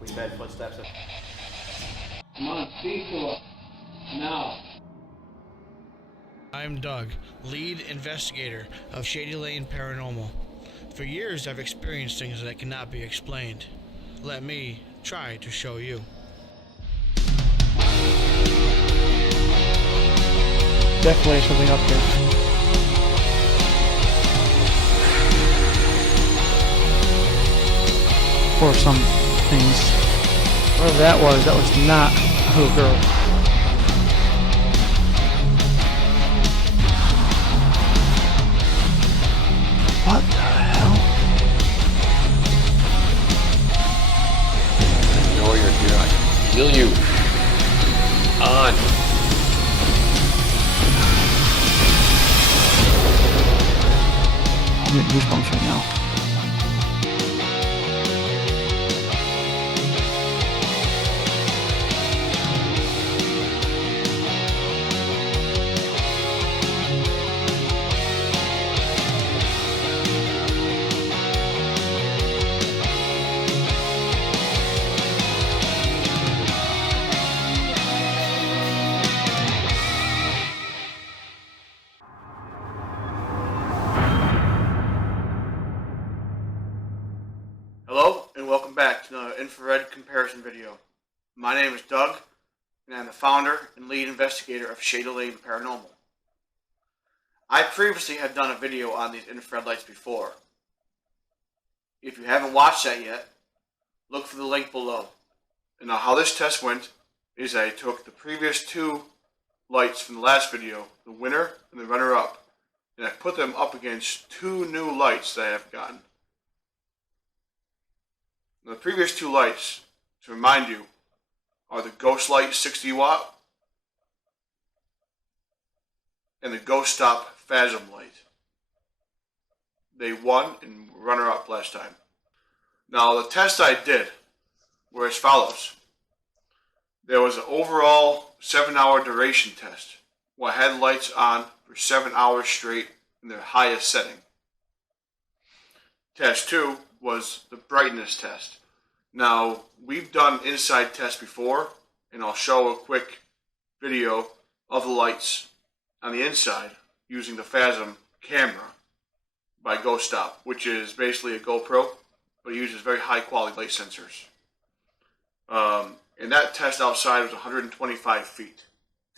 We heard footsteps. Come on, speak to us. Now. I'm Doug, lead investigator of Shady Lane Paranormal. For years I've experienced things that cannot be explained. Let me try to show you. Definitely something up here. Or some things. Whatever that was not a little girl. What the hell? I know you're here. I can feel you. On. I'm getting goosebumps right now. Hello, and welcome back to another infrared comparison video. My name is Doug, and I'm the founder and lead investigator of Shady Lane Paranormal. I previously have done a video on these infrared lights before. If you haven't watched that yet, look for the link below. And now how this test went is I took the previous two lights from the last video, the winner and the runner-up, and I put them up against two new lights that I have gotten. The previous two lights, to remind you, are the Ghost Light 60 watt and the Ghost Stop Phasm Light. They won and were runner-up last time. Now the test I did were as follows. There was an overall 7-hour duration test where I had lights on for 7 hours straight in their highest setting. Test 2 was the brightness test. Now, we've done inside tests before, and I'll show a quick video of the lights on the inside using the Phasm camera by Ghost Stop, which is basically a GoPro, but it uses very high quality light sensors. And that test outside was 125 feet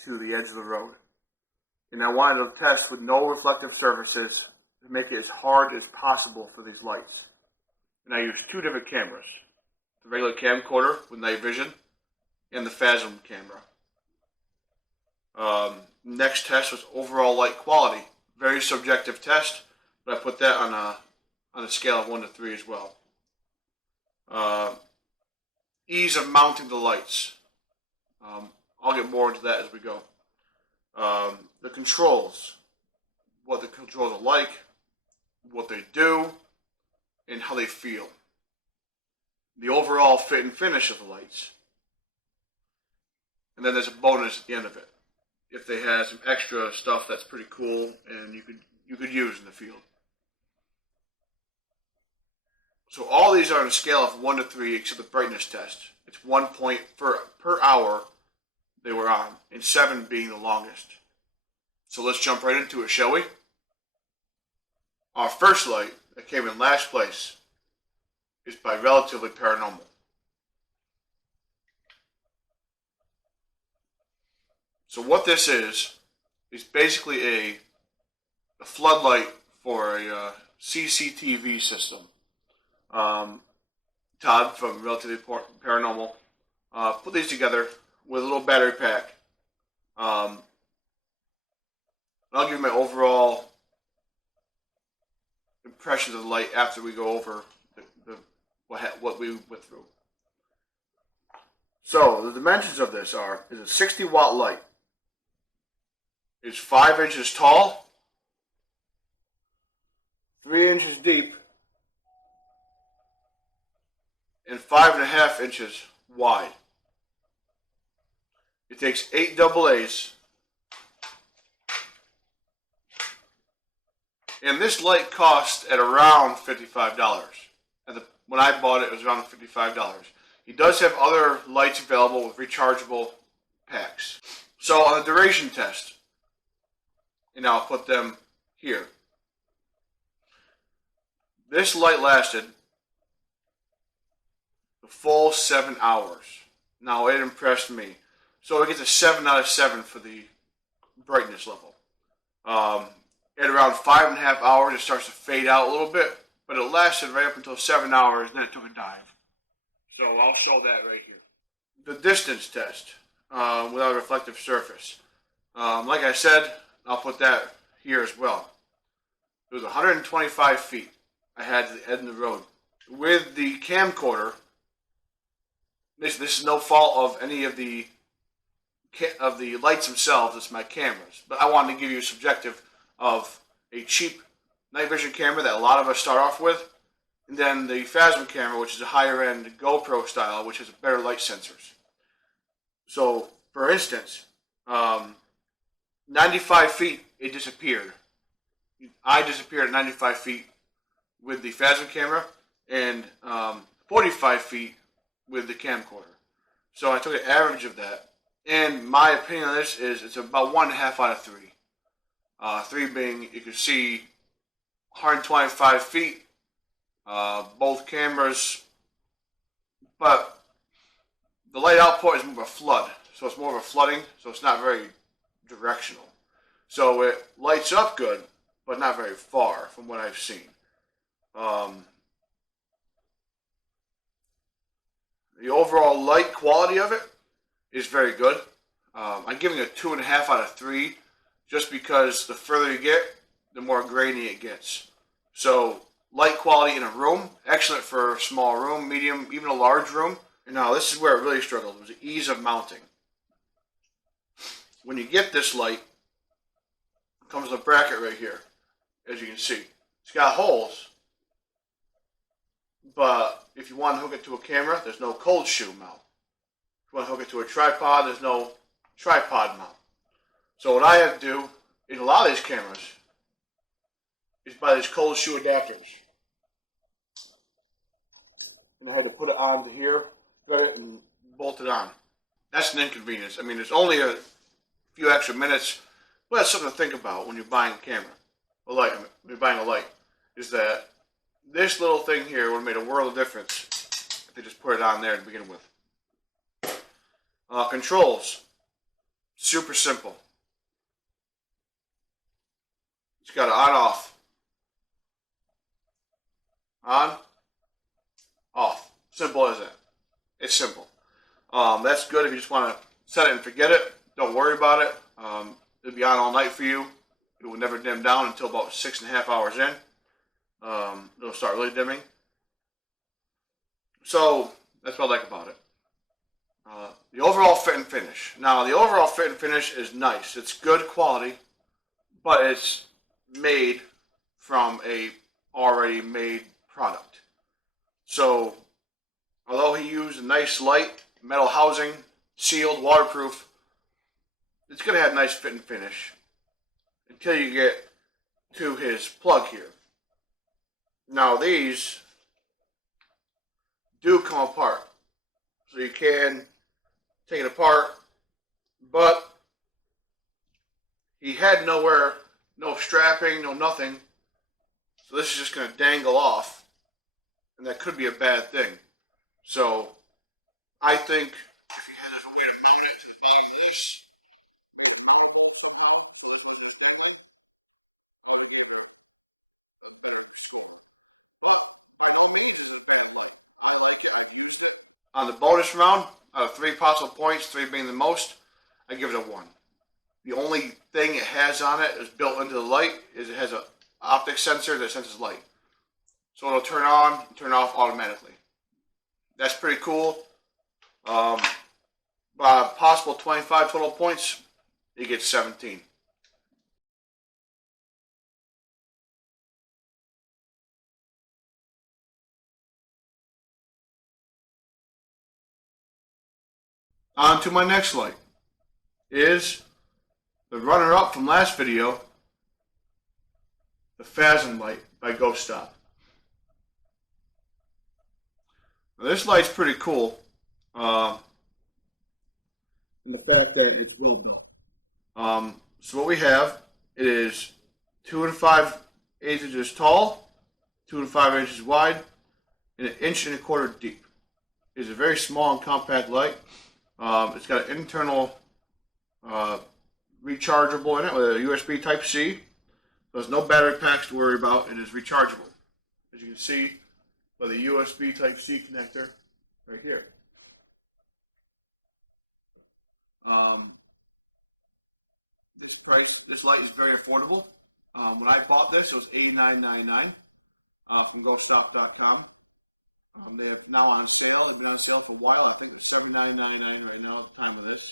to the edge of the road. And I wanted to test with no reflective surfaces to make it as hard as possible for these lights. And I used two different cameras. The regular camcorder with night vision and the Phasm camera. Next test was overall light quality. Very subjective test, but I put that on a scale of 1 to 3 as well. Ease of mounting the lights. I'll get more into that as we go. The controls. What the controls are like, what they do, and how they feel. The overall fit and finish of the lights. And then there's a bonus at the end of it. If they had some extra stuff that's pretty cool and you could use in the field. So all these are on a scale of 1 to 3 except the brightness test. It's 1 point per hour they were on, and 7 being the longest. So let's jump right into it, shall we? Our first light that came in last place is by Relatively Paranormal. So what this is basically a floodlight for a CCTV system. Todd from Relatively Paranormal put these together with a little battery pack. I'll give you my overall impressions of the light after we go over what we went through. So the dimensions of this is a 60 watt light. It's 5 inches tall, 3 inches deep, and 5.5 inches wide. It takes 8 AA's. And this light cost at around $55. When I bought it, it was around $55. He does have other lights available with rechargeable packs. So on the duration test, and I'll put them here. This light lasted the full 7 hours. Now it impressed me. So it gets a 7 out of 7 for the brightness level. At around 5.5 hours, it starts to fade out a little bit, but it lasted right up until 7 hours, then it took a dive. So I'll show that right here. The distance test without a reflective surface. Like I said, I'll put that here as well. It was 125 feet I had to the end of the road. With the camcorder, this is no fault of any of the lights themselves, it's my cameras. But I wanted to give you a subjective of a cheap night vision camera that a lot of us start off with, and then the Phasm camera, which is a higher end GoPro style, which has better light sensors. So, for instance, 95 feet, it disappeared. I disappeared at 95 feet with the Phasm camera, and 45 feet with the camcorder. So I took an average of that. And my opinion on this is it's about 1.5 out of 3. 3 being you can see 125 feet, both cameras, but the light output is more of a flood. So it's more of a flooding, so it's not very directional. So it lights up good, but not very far from what I've seen. The overall light quality of it is very good. I'm giving it a 2.5 out of 3, just because the further you get, the more grainy it gets. So light quality in a room, excellent for a small room, medium, even a large room. And now this is where it really struggled, was the ease of mounting. When you get this light, it comes with a bracket right here, as you can see. It's got holes, but if you want to hook it to a camera, there's no cold shoe mount. If you want to hook it to a tripod, there's no tripod mount. So what I have to do in a lot of these cameras is buy these cold shoe adapters. And I had to put it onto here, got it, and bolt it on. That's an inconvenience. I mean, it's only a few extra minutes, but that's something to think about when you're buying a camera. A light, when you're buying a light, is that this little thing here would have made a world of difference if they just put it on there to begin with. Controls, super simple. It's got an on-off. On, off. Simple as that. It's simple. That's good if you just want to set it and forget it. Don't worry about it. It'll be on all night for you. It will never dim down until about 6.5 hours in. It'll start really dimming. So that's what I like about it. The overall fit and finish. Now, the overall fit and finish is nice. It's good quality, but it's made from a already made product. So, although he used a nice light, metal housing, sealed, waterproof, it's going to have nice fit and finish until you get to his plug here. Now, these do come apart, so you can take it apart, but he had nowhere, no strapping, no nothing, so this is just going to dangle off, and that could be a bad thing. So I think if you had a way to mount it to the bottom of this, with the mounting board fold out, so it's going to bend up, I would give it a better score. Yeah, there's no need to be bad. You don't like it, you use it. On the bonus round, out of 3 possible points, 3 being the most, I give it a 1. The only thing it has on it is built into the light is it has an optic sensor that senses light. So it'll turn on and turn off automatically. That's pretty cool. Possible 25 total points, you get 17. On to my next light is the runner-up from last video, the Phasm Light by Ghost Stop. Now this light's pretty cool. and the fact that it's well done. So what we have, it is 2 5/8 inches tall, 2 5/8 wide, and 1 1/4 inches deep. It's a very small and compact light. It's got an internal rechargeable in it with a USB Type-C. There's no battery packs to worry about. It is rechargeable. As you can see by the USB Type-C connector right here. This light is very affordable. When I bought this, it was $89.99 from GoStop.com. They have now on sale. It's been on sale for a while. I think it's $79.99 right now at the time of this.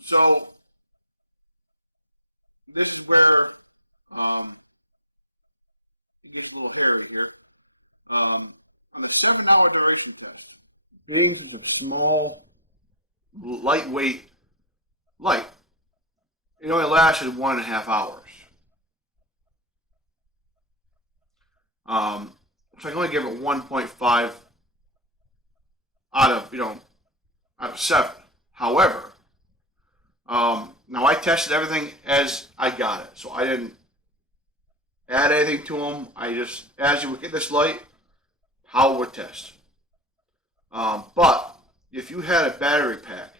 So this is where it gets a little hairy here. On a 7-hour duration test, being such a small, lightweight light, it only lasted 1.5 hours. So I can only give it 1.5 out of 7. However, now I tested everything as I got it, so I didn't add anything to them. I just, as you would get this light, how it would test. But if you had a battery pack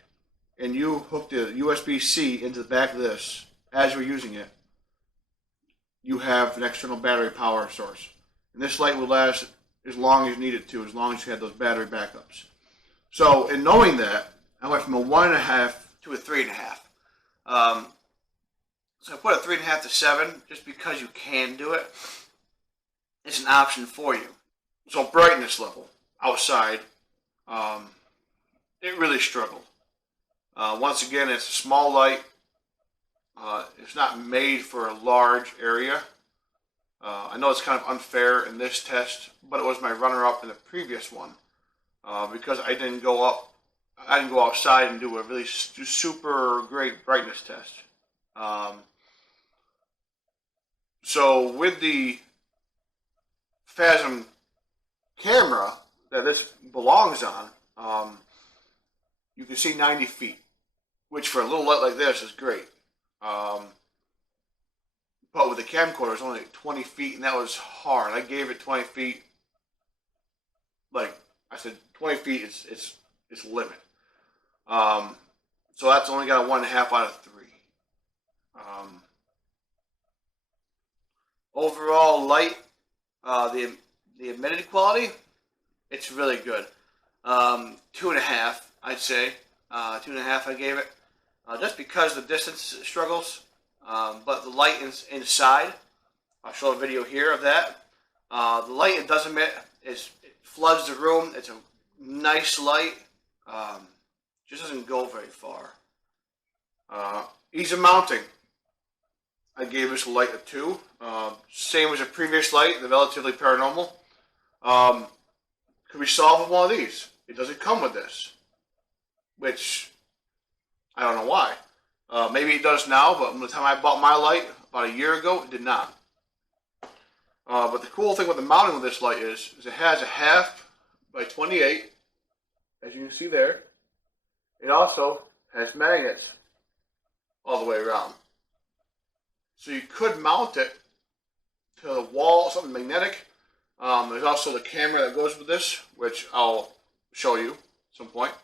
and you hooked the USB-C into the back of this as you're using it, you have an external battery power source. And this light will last as long as you need it to, as long as you have those battery backups. So in knowing that, I went from a 1.5 to a 3.5. So I put a 3.5 to 7 just because you can do it. It's an option for you. So brightness level outside, it really struggled. Once again, it's a small light. It's not made for a large area. I know it's kind of unfair in this test, but it was my runner-up in the previous one because I didn't go outside and do a really super great brightness test. So with the Phasm camera that this belongs on, you can see 90 feet, which for a little light like this is great. But with the camcorder, it's only 20 feet, and that was hard. I gave it 20 feet. Like I said, 20 feet is limit. So that's only got a 1.5 out of 3. Overall light, the emitted quality, it's really good. 2.5, I'd say. 2.5 I gave it. Just because the distance struggles. But the light inside, I'll show a video here of that. The light it does emit, it floods the room. It's a nice light. Just doesn't go very far. Ease of mounting. I gave this light a 2. Same as the previous light, the Relatively Paranormal. Could we solve with one of these? It doesn't come with this, which I don't know why. Maybe it does now, but by the time I bought my light about a year ago, it did not. But the cool thing with the mounting of this light is it has a 1/2 by 28, as you can see there. It also has magnets all the way around. So you could mount it to the wall, something magnetic. There's also the camera that goes with this, which I'll show you at some point.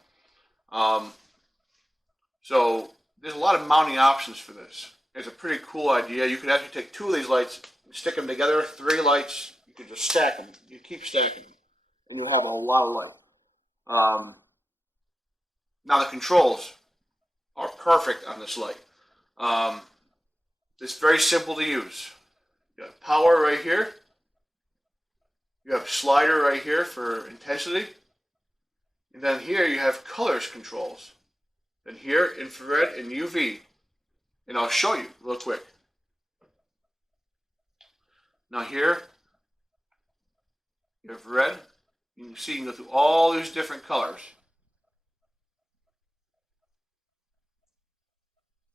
So there's a lot of mounting options for this. It's a pretty cool idea. You could actually take 2 of these lights, stick them together, 3 lights. You could just stack them. You keep stacking them, and you'll have a lot of light. Now the controls are perfect on this light. It's very simple to use. You have power right here. You have slider right here for intensity. And then here you have colors controls. And here, infrared and UV. And I'll show you real quick. Now here, you have red. You can see you can go through all these different colors.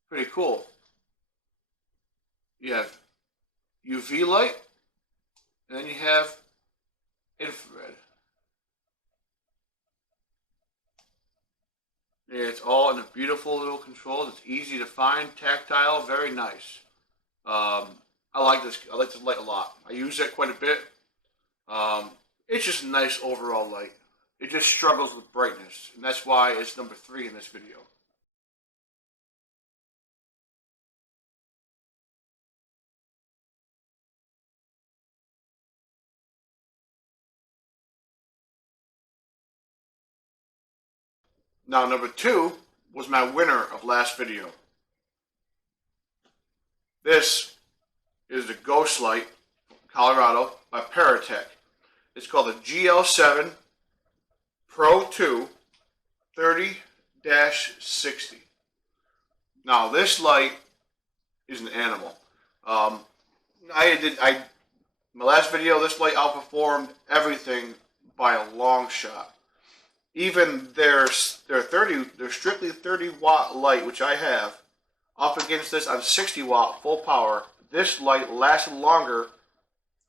Pretty cool. You have UV light, and then you have infrared. It's all in a beautiful little control. It's easy to find, tactile, very nice. I like this. I like this light a lot. I use it quite a bit. It's just a nice overall light. It just struggles with brightness, and that's why it's number 3 in this video. Now, number 2 was my winner of last video. This is the Ghost Light from Colorado by Paratech. It's called the GL7 Pro 2 30-60. Now, this light is an animal. My last video, this light outperformed everything by a long shot. Even their strictly 30 watt light, which I have, up against this on 60 watt full power, this light lasted longer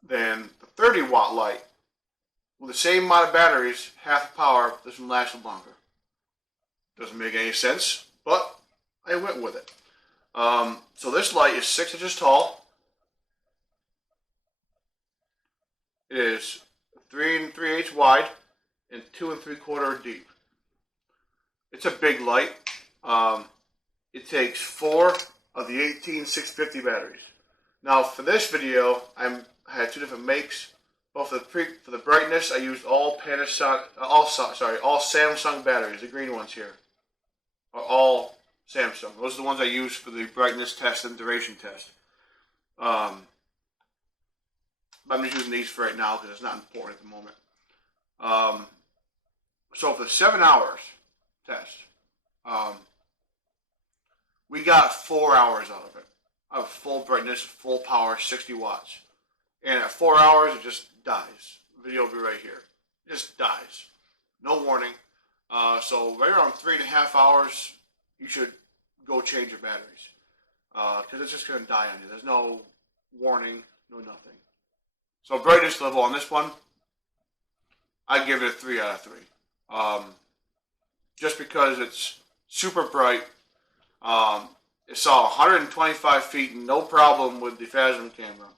than the 30 watt light. With the same amount of batteries, half the power, this one lasted longer. Doesn't make any sense, but I went with it. So this light is 6 inches tall. It is 3 3/8 wide and 2 3/4 deep. It's a big light. It takes 4 of the 18 650 batteries. Now for this video, I had 2 different makes. But for the brightness, I used all Samsung batteries. The green ones here are all Samsung. Those are the ones I used for the brightness test and duration test. But I'm just using these for right now because it's not important at the moment. So for the 7 hours test, we got 4 hours out of it. Of full brightness, full power, 60 watts. And at 4 hours, it just dies. The video will be right here. It just dies. No warning. So right around 3.5 hours, you should go change your batteries. Because it's just going to die on you. There's no warning, no nothing. So brightness level on this one, I give it a 3 out of 3. Just because it's super bright. It saw 125 feet, no problem with the Phasm camera.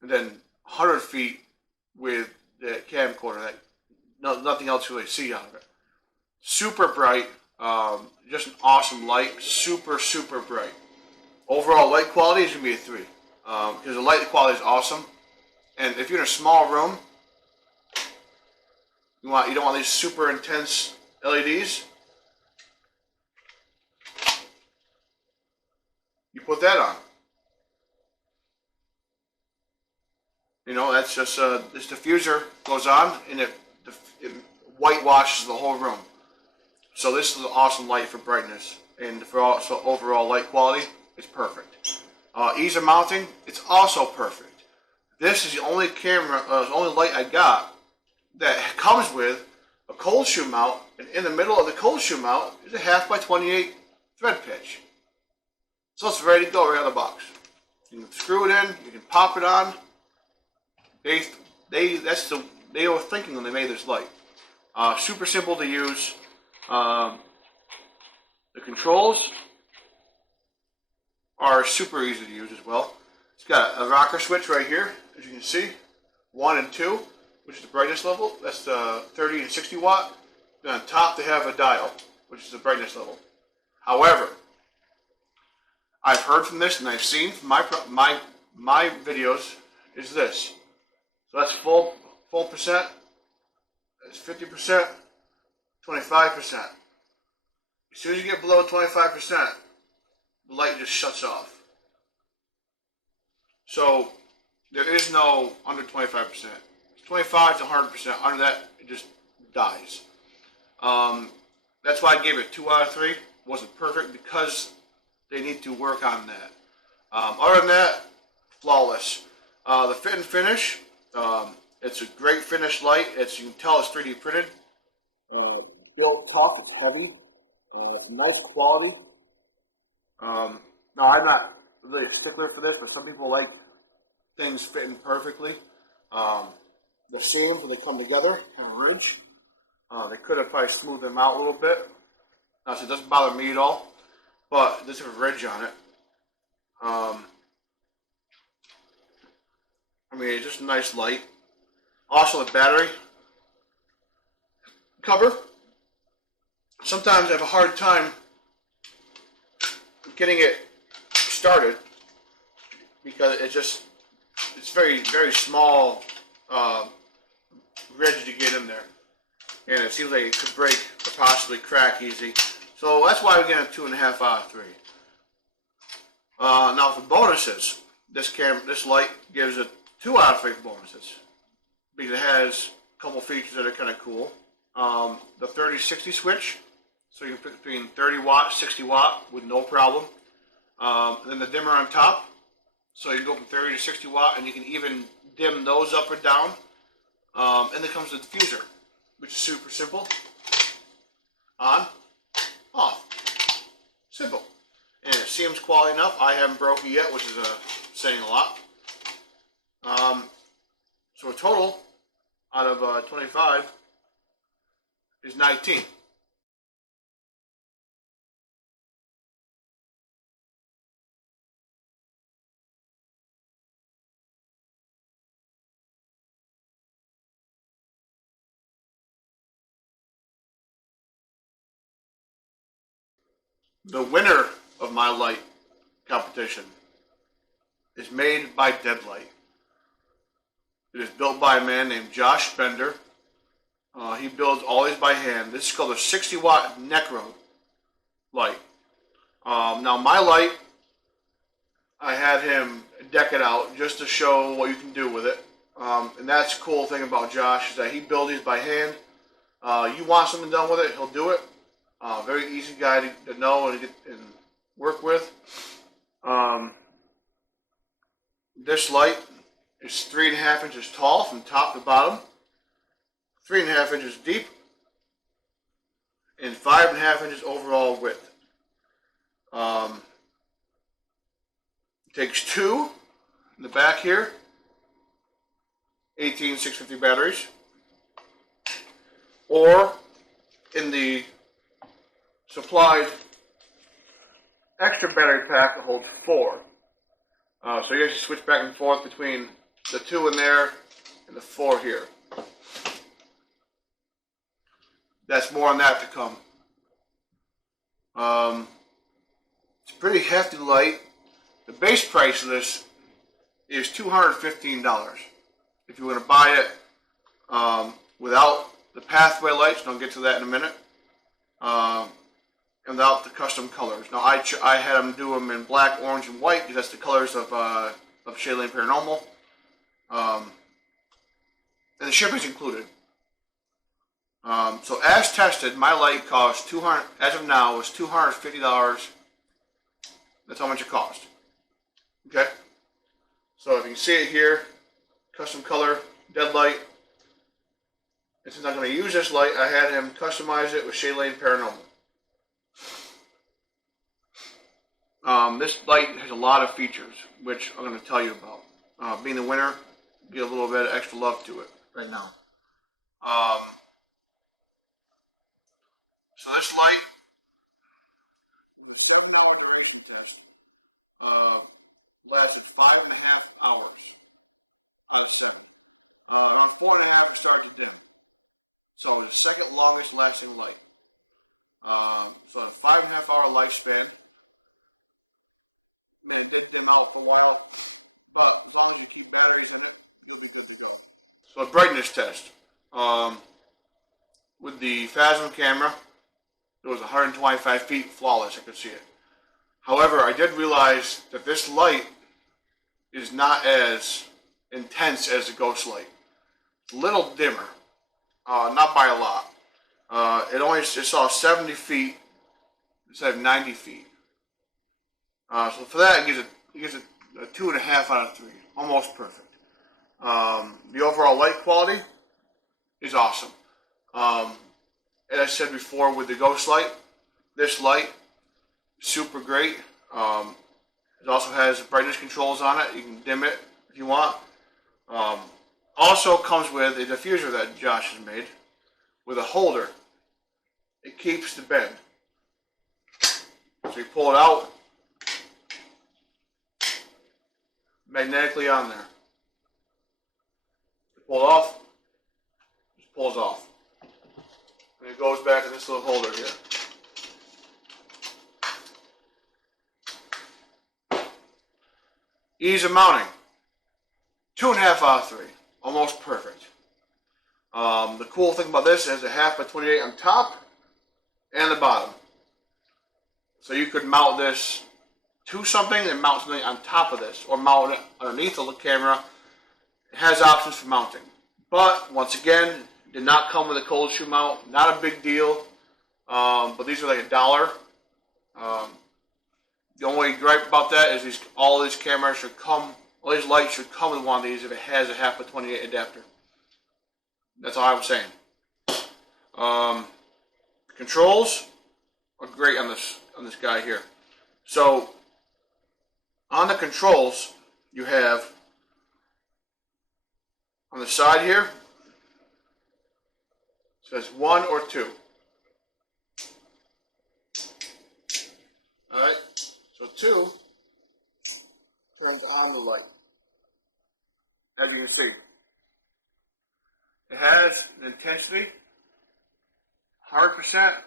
And then 100 feet with the camcorder. Nothing else to really see out of it. Super bright. Just an awesome light. Super, super bright. Overall light quality is going to be a 3. Because the light quality is awesome. And if you're in a small room, you don't want these super intense LEDs, you put that on. You know, that's just this diffuser goes on and it whitewashes the whole room. So this is an awesome light for brightness, and for also overall light quality, it's perfect. Ease of mounting, it's also perfect. This is the only camera, the only light I got that comes with a cold shoe mount, and in the middle of the cold shoe mount is a 1/2x28 thread pitch. So it's ready to go right out of the box. You can screw it in, you can pop it on. They were thinking when they made this light. Super simple to use. The controls are super easy to use as well. It's got a rocker switch right here, as you can see, 1 and 2, which is the brightness level. That's the 30 and 60 watt. Then on top they have a dial, which is the brightness level. However, I've heard from this and I've seen from my videos is this. So that's full percent. That's 50%, 25%. As soon as you get below 25%, the light just shuts off. So there is no under 25%. It's 25 to 100%. Under that, it just dies. That's why I gave it 2 out of 3. It wasn't perfect because they need to work on that. Other than that, flawless. The fit and finish, it's a great finished light. You can tell it's 3D printed. Built tough, it's heavy. It's nice quality. Now, I'm not really a stickler for this, but some people like things fitting perfectly. The seams, when they come together, have a ridge. They could have probably smoothed them out a little bit. So it doesn't bother me at all, but there's a ridge on it. I mean, it's just a nice light. Also, the battery cover. Sometimes I have a hard time getting it started because it's very, very small ridge to get in there. And it seems like it could break or possibly crack easy. So that's why we get a 2.5 out of 3. Now for bonuses, this light gives it 2 out of 3 bonuses because it has a couple features that are kind of cool. The 30-60 switch, so you can pick between 30 watt, 60 watt with no problem. Then the dimmer on top, so you can go from 30 to 60 watt, and you can even dim those up or down. And then comes the diffuser, which is super simple. On, off, simple. And it seems quality enough. I haven't broke it yet, which is saying a lot. So a total out of 25 is 19. The winner of my light competition is made by Dead Lite. It is built by a man named Josh Bender. He builds all these by hand. This is called a 60 watt Necro light. Now my light, I had him deck it out just to show what you can do with it. And that's the cool thing about Josh is that he builds these by hand. You want something done with it, he'll do it. Very easy guy to know and work with. This light is 3.5 inches tall from top to bottom, 3.5 inches deep, and 5.5 inches overall width. It takes 2 in the back here, 18650 batteries, or in the supplied extra battery pack that holds 4. So you actually switch back and forth between the 2 in there and the 4 here. That's more on that to come. It's a pretty hefty light. The base price of this is $215. If you want to buy it without the pathway lights, and I'll get to that in a minute, and without the custom colors. Now I had them do them in black, orange, and white because that's the colors of Shady Lane Paranormal. And the shipping's included. So as tested, my light cost $200. As of now, is $250. That's how much it cost. Okay. So if you can see it here, custom color, Dead Lite. And since I'm going to use this light, I had him customize it with Shady Lane Paranormal. This light has a lot of features, which I'm going to tell you about. Being the winner, get a little bit of extra love to it right now. So this light was a 7-hour illumination test. Lasted 5.5 hours out of 7. Around 4.5 it started to dim. So the second longest lasting light. So a 5.5 hour lifespan. I'm going to get them out for a while, but as long as you keep batteries in it, you'll be good to go. So a brightness test. With the Phasm camera, it was 125 feet flawless, I could see it. However, I did realize that this light is not as intense as the ghost light. It's a little dimmer, not by a lot. It saw 70 feet instead of 90 feet. So for that, it gives it a 2.5 out of 3, almost perfect. The overall light quality is awesome. As I said before with the ghost light, this light is super great. It also has brightness controls on it. You can dim it if you want. Also comes with a diffuser that Josh has made with a holder. It keeps the bend. So you pull it out, magnetically on there. You pull it off, just pulls off. And it goes back in this little holder here. Ease of mounting. 2.5 out of 3. Almost perfect. The cool thing about this is a 1/2 by 28 on top and the bottom. So you could mount this to something and mount something on top of this, or mount it underneath the camera. It has options for mounting. But, once again, did not come with a cold shoe mount. Not a big deal. But these are like $1. The only gripe about that is all these cameras should come, all these lights should come with one of these if it has a 1/2 by 28 adapter. That's all I'm saying. Controls are great on this guy here. So on the controls, you have on the side here, it says 1 or 2. Alright, so 2 turns on the light, as you can see. It has an intensity, 100%,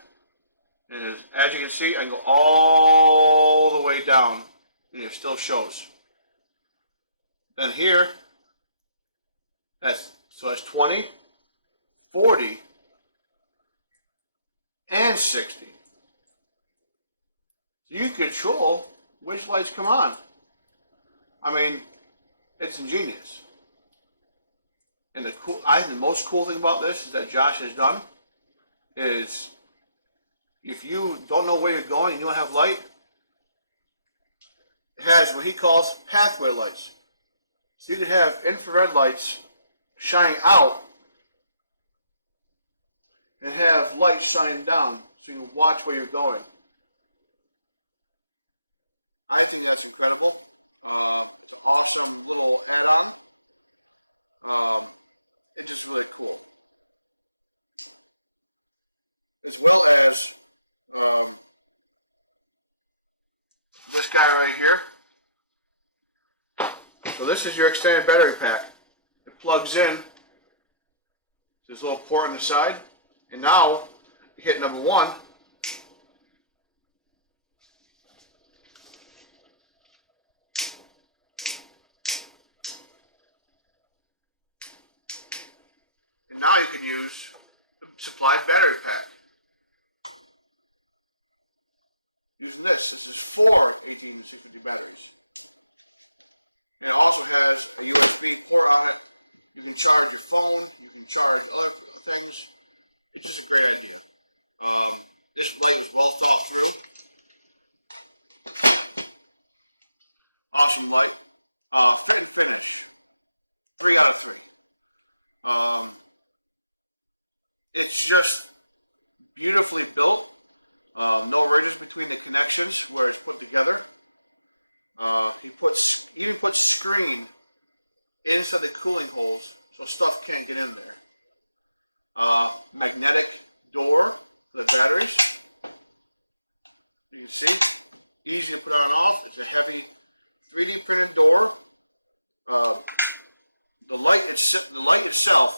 and as you can see, I can go all the way down, and it still shows. Then here, that's 20, 40, and 60. So you control which lights come on. I mean, it's ingenious. And I think the most cool thing about this is that Josh has done is if you don't know where you're going and you don't have light, it has what he calls pathway lights. So you can have infrared lights shining out and have lights shining down so you can watch where you're going. I think that's incredible. It's an awesome little add-on. I think it's really cool. As well as this guy right here. So this is your extended battery pack. It plugs in to this little port on the side. And now, you hit number 1. Supplied battery pack. Using this is 4 1860 batteries. And it also has a USB port on it. You can charge your phone, you can charge other things. It's just a good idea. This blade is well thought through. Awesome light. Pretty pretty. 3 out of 4. It's just beautifully built. No radius between the connections where it's put together. He even puts the screen inside the cooling holes so stuff can't get in there. Magnetic door, the batteries. You can see, easily put on off. It's a heavy 3D cooling door. The light itself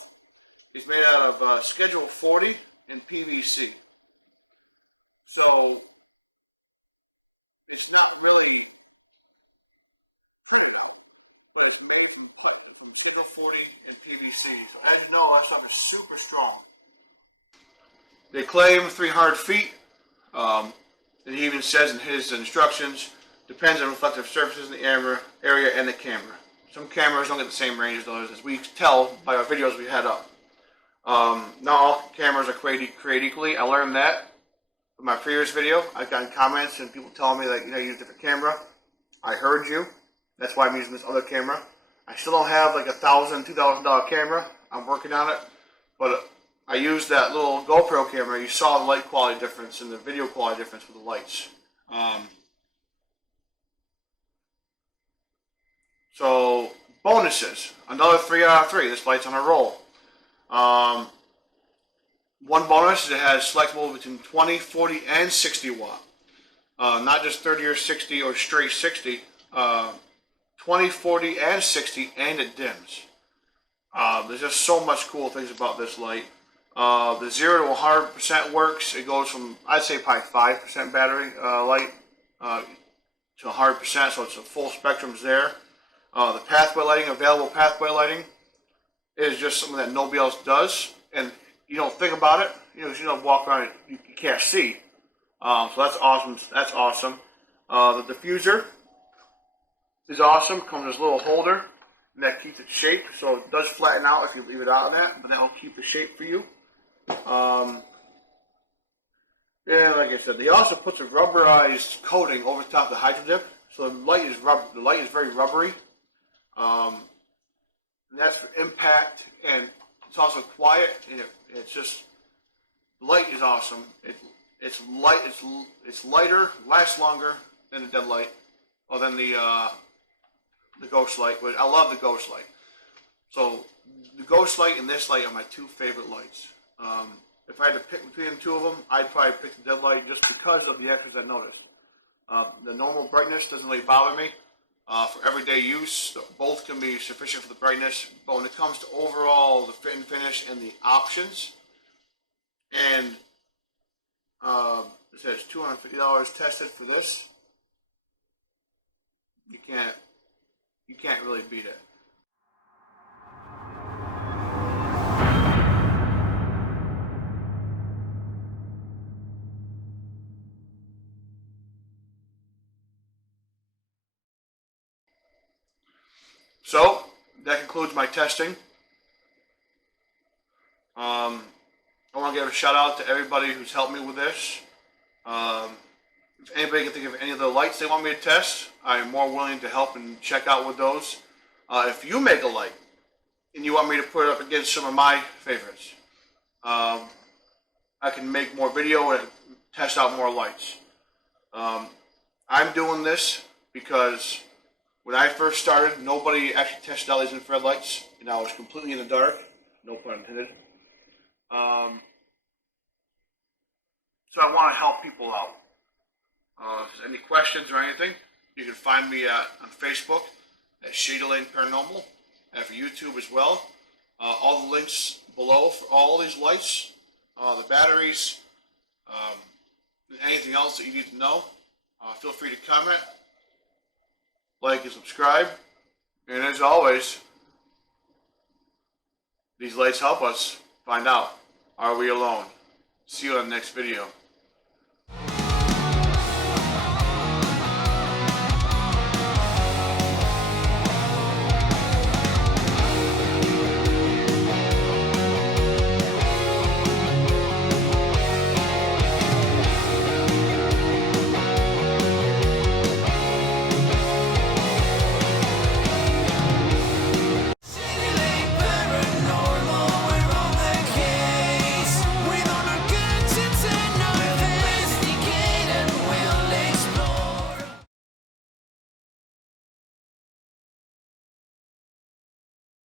is made out of Schedule 40 and PVC. So it's not really cool, but it's made from Schedule 40 and PVC. So as you know, that stuff is super strong. They claim 300 feet. It even says in his instructions, depends on reflective surfaces in the area and the camera. Some cameras don't get the same range as those, as we tell by our videos we had up. Not all cameras are created equally. I learned that in my previous video. I've gotten comments and people telling me that use a different camera. I heard you. That's why I'm using this other camera. I still don't have like $1,000, $2,000 camera. I'm working on it, but I used that little GoPro camera. You saw the light quality difference and the video quality difference with the lights. So bonuses, another 3 out of 3. This light's on a roll. One bonus is it has selectable between 20, 40, and 60 watt. Not just 30 or 60 or straight 60, 20, 40, and 60, and it dims. There's just so much cool things about this light. The 0 to 100% works. It goes from, I'd say, probably 5% battery light to 100%, so it's a full spectrum's there. The pathway lighting, available pathway lighting, is just something that nobody else does, and you don't think about it. You don't walk around, you can't see. So that's awesome. That's awesome. The diffuser is awesome. Comes with a little holder, and that keeps its shape. So it does flatten out if you leave it out on that, but that will keep the shape for you. Yeah, like I said, they also put a rubberized coating over top of the hydro dip, so the light is very rubbery. And that's for impact, and it's also quiet, and it's just, the light is awesome. It's light. It's lighter, lasts longer than the Dead Lite, or than the Ghost Light. But I love the Ghost Light. So the Ghost Light and this light are my two favorite lights. If I had to pick between the two of them, I'd probably pick the Dead Lite just because of the extras I noticed. The normal brightness doesn't really bother me. For everyday use, both can be sufficient for the brightness. But when it comes to overall the fit and finish and the options, and it says $250 tested for this, you can't really beat it. So that concludes my testing. I want to give a shout out to everybody who's helped me with this. If anybody can think of any of the lights they want me to test, I'm more willing to help and check out with those. If you make a light and you want me to put it up against some of my favorites, I can make more video and test out more lights. I'm doing this because when I first started, nobody actually tested out these infrared lights, and I was completely in the dark. No pun intended. So I want to help people out. If there's any questions or anything, you can find me on Facebook at Shady Paranormal, and for YouTube as well. All the links below for all these lights, the batteries, and anything else that you need to know. Feel free to comment, like, and subscribe. And as always, these lights help us find out, are we alone? See you on the next video.